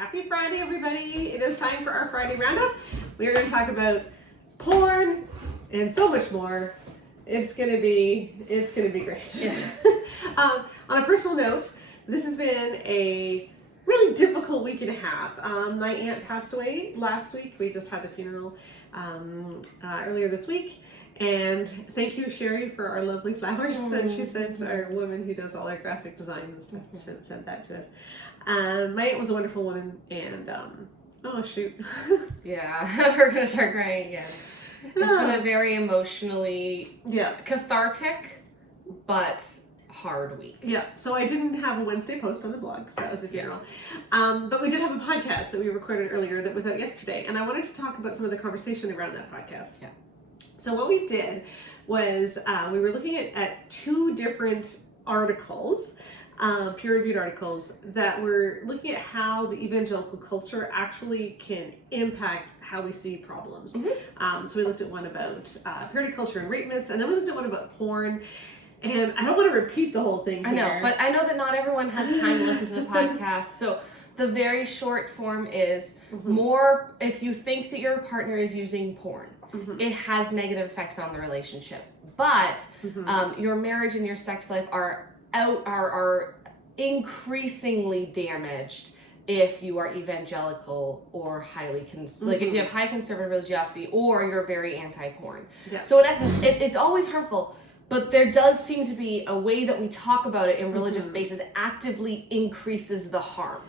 Happy Friday, everybody. It is time for our Friday roundup. We are going to talk about porn and so much more. It's going to be great. Yeah. On a personal note, this has been a really difficult week and a half. My aunt passed away last week. We just had the funeral earlier this week. And thank you, Sherry, for our lovely flowers that she sent. Our woman who does all our graphic design and stuff sent that to us. My aunt was a wonderful woman, and oh shoot. Yeah, we're gonna start crying again. It's been a very emotionally cathartic, but hard week. Yeah, so I didn't have a Wednesday post on the blog because that was the funeral. But we did have a podcast that we recorded earlier that was out yesterday, and I wanted to talk about some of the conversation around that podcast. Yeah. So what we did was we were looking at two different articles, peer-reviewed articles, that were looking at how the evangelical culture actually can impact how we see problems. Mm-hmm. So we looked at one about purity culture and rape myths, and then we looked at one about porn. And I don't want to repeat the whole thing here. I know, but I know that not everyone has time to listen to the podcast, so the very short form is more if you think that your partner is using porn. It has negative effects on the relationship, but your marriage and your sex life are increasingly damaged if you are evangelical or highly like if you have high conservative religiosity or you're very anti-porn. Yeah. So in essence, it's always harmful. But there does seem to be a way that we talk about it in religious spaces actively increases the harm.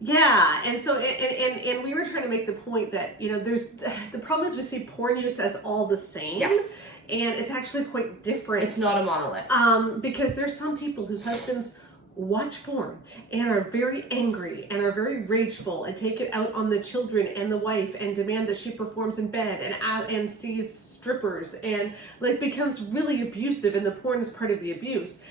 Yeah, and so and we were trying to make the point that, you know, there's the problem is we see porn use as all the same. Yes. And it's actually quite different. It's not a monolith. Because there's some people whose husbands watch porn and are very angry and are very rageful and take it out on the children and the wife and demand that she performs in bed and sees strippers and like becomes really abusive, and the porn is part of the abuse.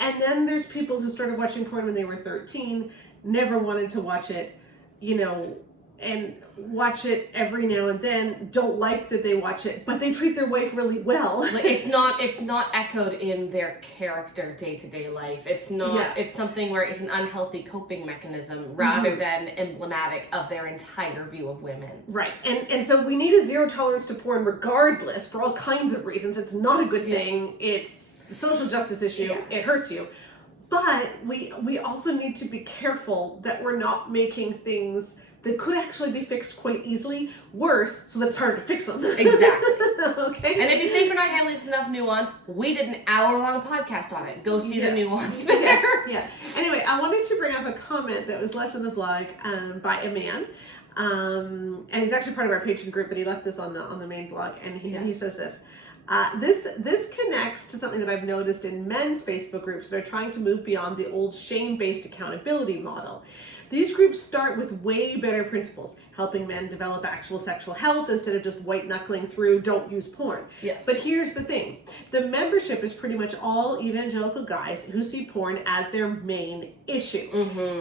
And then there's people who started watching porn when they were 13, never wanted to watch it, you know, and watch it every now and then, don't like that they watch it, but they treat their wife really well. Like it's not echoed in their character day-to-day life. It's not it's something where it's an unhealthy coping mechanism rather than emblematic of their entire view of women. Right. And so we need a zero tolerance to porn regardless, for all kinds of reasons. It's not a good thing. It's a social justice issue. It hurts you. But we also need to be careful that we're not making things that could actually be fixed quite easily worse, so that it's hard to fix them. Exactly. Okay? And if you think we're not handling this enough nuance, we did an hour-long podcast on it. Go see the nuance there. Yeah. Anyway, I wanted to bring up a comment that was left on the blog by a man. And he's actually part of our patron group, but he left this on the main blog, and he says this. This connects to something that I've noticed in men's Facebook groups that are trying to move beyond the old shame-based accountability model. These groups start with way better principles, helping men develop actual sexual health instead of just white-knuckling through don't use porn. Yes. But here's the thing. The membership is pretty much all evangelical guys who see porn as their main issue.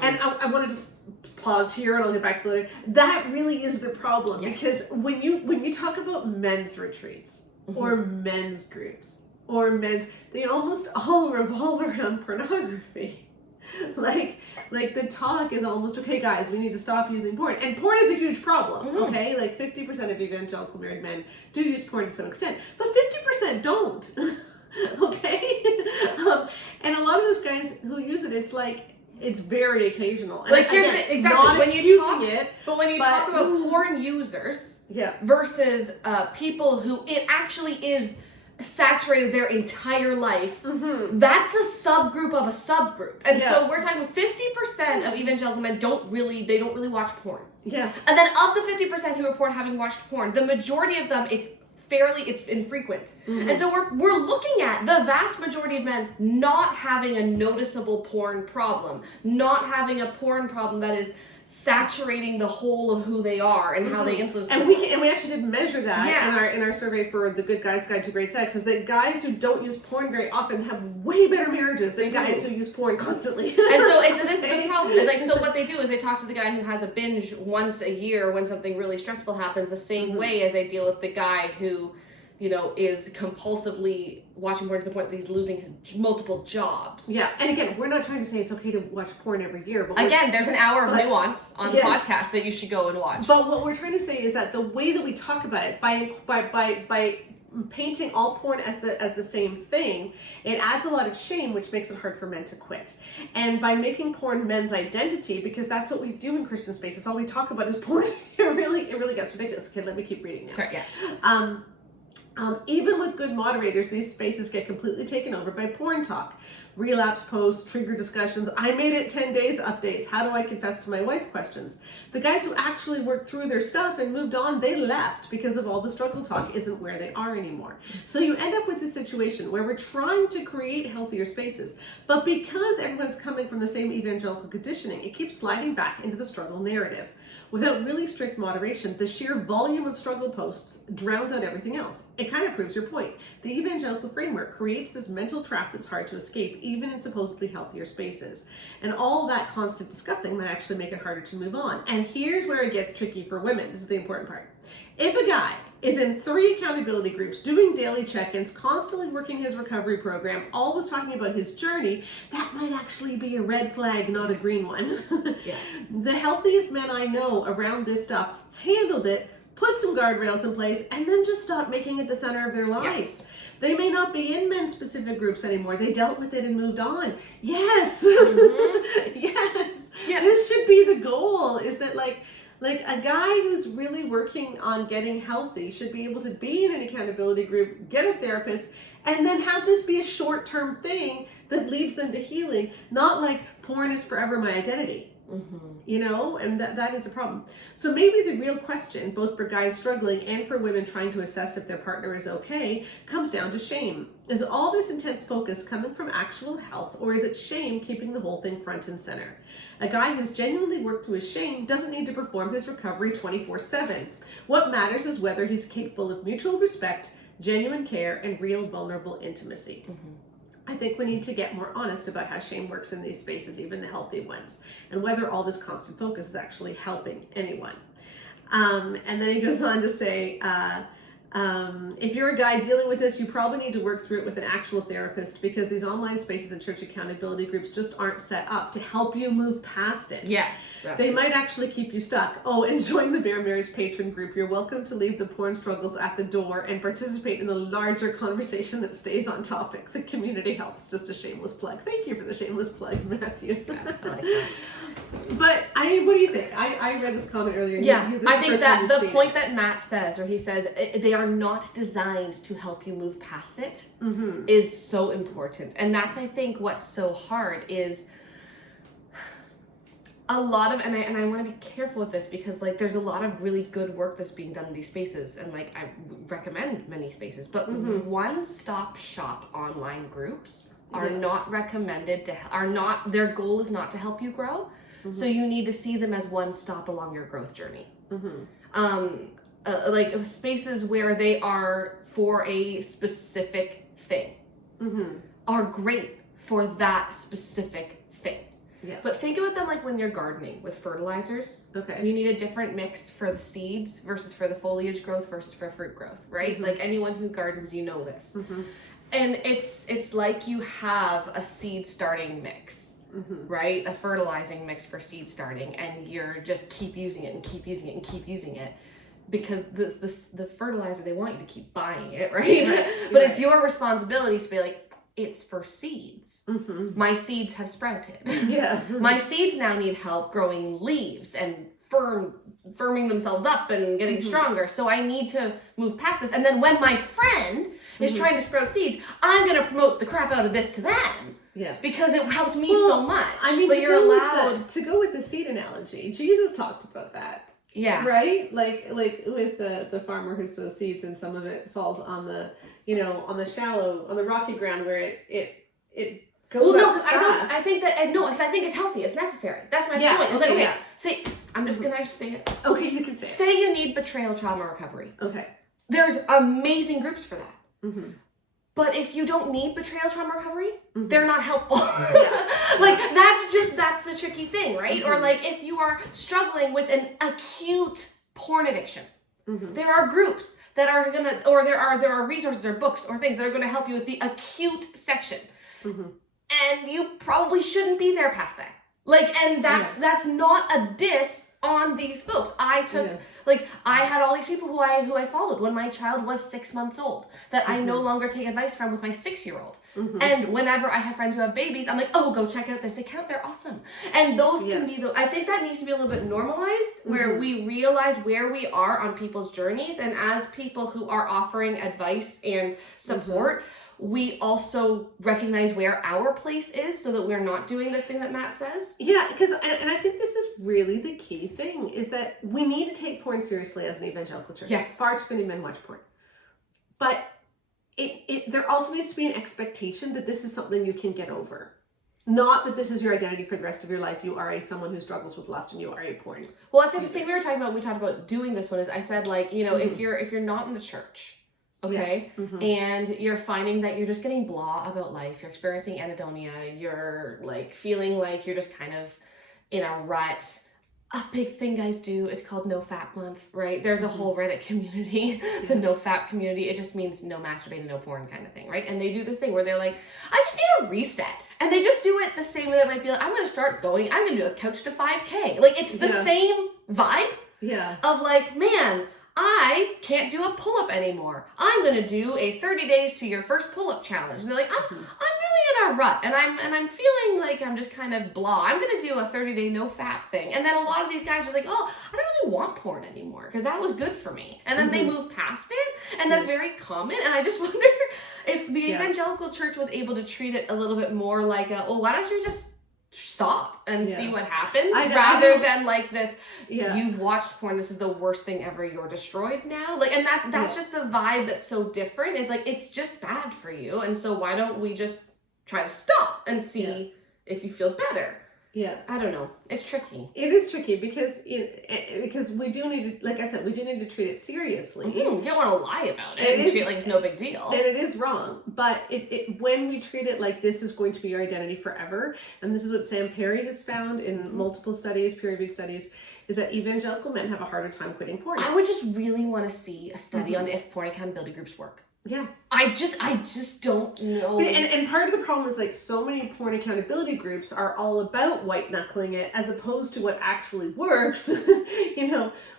And I want to just pause here and I'll get back to it later. That really is the problem. Yes. Because when you talk about men's retreats or men's groups or they almost all revolve around pornography. Like the talk is almost, okay guys, we need to stop using porn. And porn is a huge problem, okay? Like 50% of evangelical married men do use porn to some extent, but 50% don't, okay? And a lot of those guys who use it, it's very occasional. And like here's again, exactly not when you talk but about porn users versus people who it actually is saturated their entire life, that's a subgroup of a subgroup. And so we're talking 50% of evangelical men don't really watch porn. Yeah. And then of the 50% who report having watched porn, the majority of them it's infrequent. And so we're looking at the vast majority of men not having a noticeable porn problem, not having a porn problem that is saturating the whole of who they are and how they influence and we actually did measure that in our survey for the Good Guys Guide to Great Sex, is that guys who don't use porn very often have way better marriages than guys who use porn constantly. And so this is the problem. It's like, so what they do is they talk to the guy who has a binge once a year when something really stressful happens, the same way as they deal with the guy who is compulsively watching porn to the point that he's losing his multiple jobs. Yeah, and again, we're not trying to say it's okay to watch porn every year. But again, there's an hour of nuance on the podcast that you should go and watch. But what we're trying to say is that the way that we talk about it, by painting all porn as the same thing, it adds a lot of shame, which makes it hard for men to quit. And by making porn men's identity, because that's what we do in Christian spaces, all we talk about is porn. It really gets ridiculous. Okay, let me keep reading now. Sorry, yeah. Even with good moderators, these spaces get completely taken over by porn talk. Relapse posts, trigger discussions, I made it 10 days updates, how do I confess to my wife questions. The guys who actually worked through their stuff and moved on, they left because of all the struggle talk isn't where they are anymore. So you end up with this situation where we're trying to create healthier spaces, but because everyone's coming from the same evangelical conditioning, it keeps sliding back into the struggle narrative. Without really strict moderation, the sheer volume of struggle posts drowns out everything else. It kind of proves your point. The evangelical framework creates this mental trap that's hard to escape, even in supposedly healthier spaces. And all that constant discussing might actually make it harder to move on. And here's where it gets tricky for women. This is the important part. If a guy is in 3 accountability groups, doing daily check-ins, constantly working his recovery program, always talking about his journey, that might actually be a red flag, not a green one. Yeah. The healthiest men I know around this stuff handled it, put some guardrails in place, and then just stopped making it the center of their lives. Yes. They may not be in men's specific groups anymore. They dealt with it and moved on. Yes. Mm-hmm. Yes. Yeah. This should be the goal, is that like a guy who's really working on getting healthy should be able to be in an accountability group, get a therapist, and then have this be a short-term thing that leads them to healing, not like porn is forever my identity. Mm-hmm. And that is a problem. So maybe the real question, both for guys struggling and for women trying to assess if their partner is okay, comes down to shame. Is all this intense focus coming from actual health, or is it shame keeping the whole thing front and center? A guy who's genuinely worked through his shame doesn't need to perform his recovery 24/7. What matters is whether he's capable of mutual respect, genuine care, and real vulnerable intimacy. Mm-hmm. I think we need to get more honest about how shame works in these spaces, even the healthy ones, and whether all this constant focus is actually helping anyone. And then he goes on to say, if you're a guy dealing with this, you probably need to work through it with an actual therapist, because these online spaces and church accountability groups just aren't set up to help you move past it. Yes. They might actually keep you stuck. Oh, and join the Bare Marriage patron group. You're welcome to leave the porn struggles at the door and participate in the larger conversation that stays on topic. The community helps. Just a shameless plug. Thank you for the shameless plug, Matthew. Yeah, I like that. But what do you think? I read this comment earlier. Yeah, I think that the point that Matt says, where he says they are not designed to help you move past it, mm-hmm. is so important. And that's, I think, what's so hard is a lot of, and I want to be careful with this, because there's a lot of really good work that's being done in these spaces, and I recommend many spaces, but mm-hmm. one-stop shop online groups are not recommended their goal is not to help you grow. Mm-hmm. So you need to see them as one stop along your growth journey. Mm-hmm. Spaces where they are for a specific thing, mm-hmm. are great for that specific thing. Yeah. But think about them like when you're gardening with fertilizers. Okay. You need a different mix for the seeds versus for the foliage growth versus for fruit growth, right? Mm-hmm. Like anyone who gardens, you know this. Mm-hmm. And it's like you have a seed starting mix. Mm-hmm. Right? A fertilizing mix for seed starting, and you're just keep using it and keep using it and keep using it, because the fertilizer, they want you to keep buying it, right? But it's your responsibility to be like, it's for seeds. Mm-hmm. My seeds have sprouted. Yeah. My seeds now need help growing leaves and firming themselves up and getting mm-hmm. stronger. So I need to move past this. And then when my friend is mm-hmm. trying to sprout seeds, I'm going to promote the crap out of this to them. Yeah. Because it helped me so much. I mean, but you're allowed to go with the seed analogy. Jesus talked about that. Yeah. Right? Like with the farmer who sows seeds, and some of it falls on the, on the rocky ground where it goes up fast. I think it's healthy. It's necessary. That's my point. It's okay. Say, I'm just going to say it. Okay, you can say it. Say you need betrayal trauma recovery. Okay. There's amazing groups for that. Mm-hmm. But if you don't need betrayal trauma recovery, mm-hmm. they're not helpful. Yeah. That's the tricky thing, right? Mm-hmm. Or if you are struggling with an acute porn addiction, There are groups that are gonna, or there are resources or books or things that are gonna help you with the acute section. And you probably shouldn't be there past that. Like, and that's not a diss on these folks. I took, like, I had all these people who I followed when my child was 6 months old that I no longer take advice from with my 6-year-old. And whenever I have friends who have babies, I'm like, oh, go check out this account. They're awesome. And those can be I think that needs to be a little bit normalized, where we realize where we are on people's journeys. And as people who are offering advice and support, we also recognize where our place is so that we're not doing this thing that Matt says. Yeah, because, and I think this is really the key thing, is that we need to take porn seriously as an evangelical church. Yes. Far too many men watch porn. But there also needs to be an expectation that this is something you can get over. Not that this is your identity for the rest of your life. You are someone who struggles with lust and you are a porn. Well, I think the thing we talked about doing this one is, I said, like, you know, if you're not in the church, okay, and you're finding that you're just getting blah about life, you're experiencing anhedonia, you're like feeling like you're just kind of in a rut. A big thing guys do, it's called No Fap Month, right? There's a whole Reddit community, the No Fap community. It just means no masturbating, no porn kind of thing, right? And they do this thing where they're like, I just need a reset. And they just do it the same way that might be like, I'm going to do a couch to 5K. Like, it's the same vibe of like, man, I can't do a pull-up anymore. I'm going to do a 30 days to your first pull-up challenge. And they're like, I'm really in a rut and I'm feeling like I'm just kind of blah. I'm going to do a 30-day no fap thing. And then a lot of these guys are like, oh, I don't really want porn anymore because that was good for me. And then they move past it, and that's very common. And I just wonder if the evangelical church was able to treat it a little bit more like why don't you just stop and see what happens, rather than like this, you've watched porn, this is the worst thing ever, you're destroyed now. Like, and that's just the vibe that's so different, is like, it's just bad for you, and so why don't we just try to stop and see if you feel better. I don't know. It's tricky. It is tricky because we do need to, like I said, we do need to treat it seriously. You don't want to lie about it and treat it like it's no big deal. And it is wrong. But when we treat it like this is going to be your identity forever, and this is what Sam Perry has found in multiple studies, peer-reviewed studies, is that evangelical men have a harder time quitting porn. I would just really want to see a study on if porn accountability groups work. Yeah. I just don't know. And part of the problem is, like, so many porn accountability groups are all about white knuckling it as opposed to what actually works,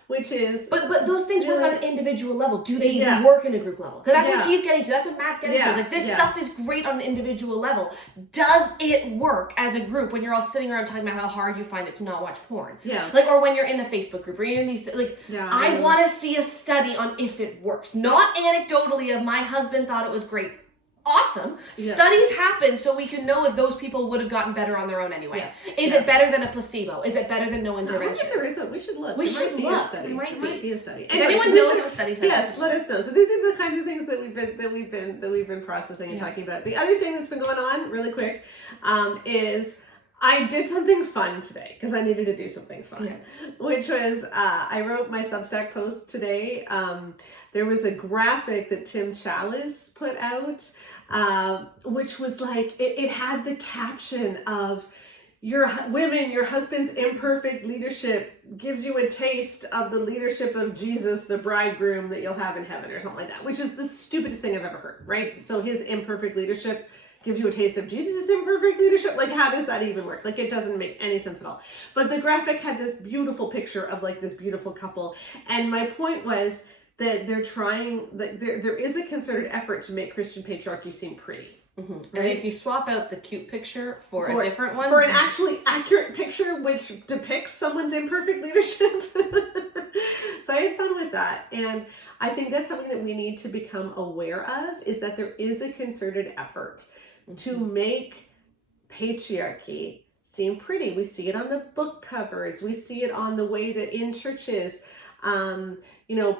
which is... But those things work on an individual level. Do they even work in a group level? Because that's what he's getting to. That's what Matt's getting to. Like, this stuff is great on an individual level. Does it work as a group when you're all sitting around talking about how hard you find it to not watch porn? Yeah. Like, or when you're in a Facebook group, or you're in these... Like, I want to see a study on if it works. Not anecdotally of my husband thought it was great. Awesome. Studies happen so we can know if those people would have gotten better on their own anyway. Is it better than a placebo? Is it better than no intervention? I think there is we should look. We should look. There might be a study. If anyone knows of a study, yes, let us know. So these are the kinds of things that we've been processing and talking about. The other thing that's been going on, really quick, is I did something fun today because I needed to do something fun, which was I wrote my Substack post today. There was a graphic that Tim Chalice put out, which was like, it had the caption of, your husband's imperfect leadership gives you a taste of the leadership of Jesus, the bridegroom that you'll have in heaven, or something like that, which is the stupidest thing I've ever heard, right? So his imperfect leadership gives you a taste of Jesus' imperfect leadership. Like, how does that even work? Like, it doesn't make any sense at all. But the graphic had this beautiful picture of like this beautiful couple. And my point was that they're trying, that there is a concerted effort to make Christian patriarchy seem pretty. Right? And if you swap out the cute picture for a different one, for an actually accurate picture which depicts someone's imperfect leadership. So I had fun with that, and I think that's something that we need to become aware of, is that there is a concerted effort to make patriarchy seem pretty. We see it on the book covers, we see it on the way that in churches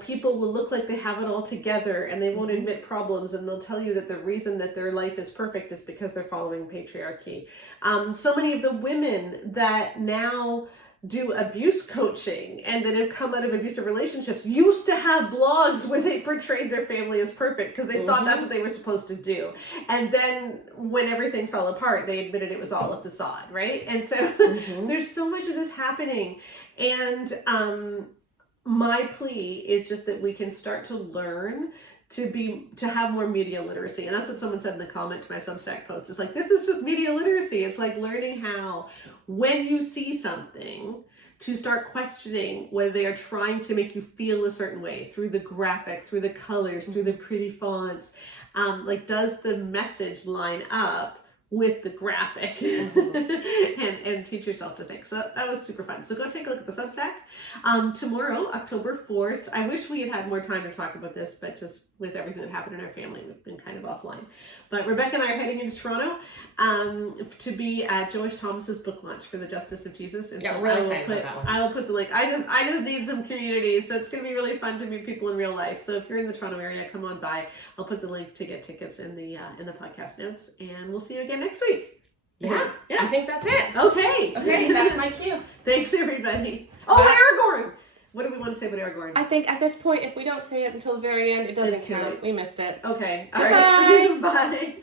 people will look like they have it all together and they won't admit problems, and they'll tell you that the reason that their life is perfect is because they're following patriarchy. So many of the women that now do abuse coaching and that have come out of abusive relationships used to have blogs where they portrayed their family as perfect because they thought that's what they were supposed to do. And then when everything fell apart, they admitted it was all a facade, right? And so there's so much of this happening. And my plea is just that we can start to learn to have more media literacy. And that's what someone said in the comment to my Substack post. It's like, this is just media literacy. It's like learning how, when you see something, to start questioning whether they are trying to make you feel a certain way through the graphic, through the colors, through the pretty fonts. Like, does the message line up with the graphic? and teach yourself to think. So that was super fun. So go take a look at the Substack. Tomorrow, October 4th, I wish we had more time to talk about this, but just with everything that happened in our family, we've been kind of offline. But Rebecca and I are heading into Toronto to be at Joyce Thomas's book launch for The Justice of Jesus. And yeah, so really excited about that one. I will put the link. I just need some community, so it's going to be really fun to meet people in real life. So if you're in the Toronto area, come on by. I'll put the link to get tickets in the podcast notes, and we'll see you again next week. Yeah, I think that's it. Okay, that's my cue. Thanks, everybody. Oh, Aragorn! What do we want to say about Aragorn? I think at this point, if we don't say it until the very end, it doesn't count. We missed it. Okay. Goodbye. All right. Bye.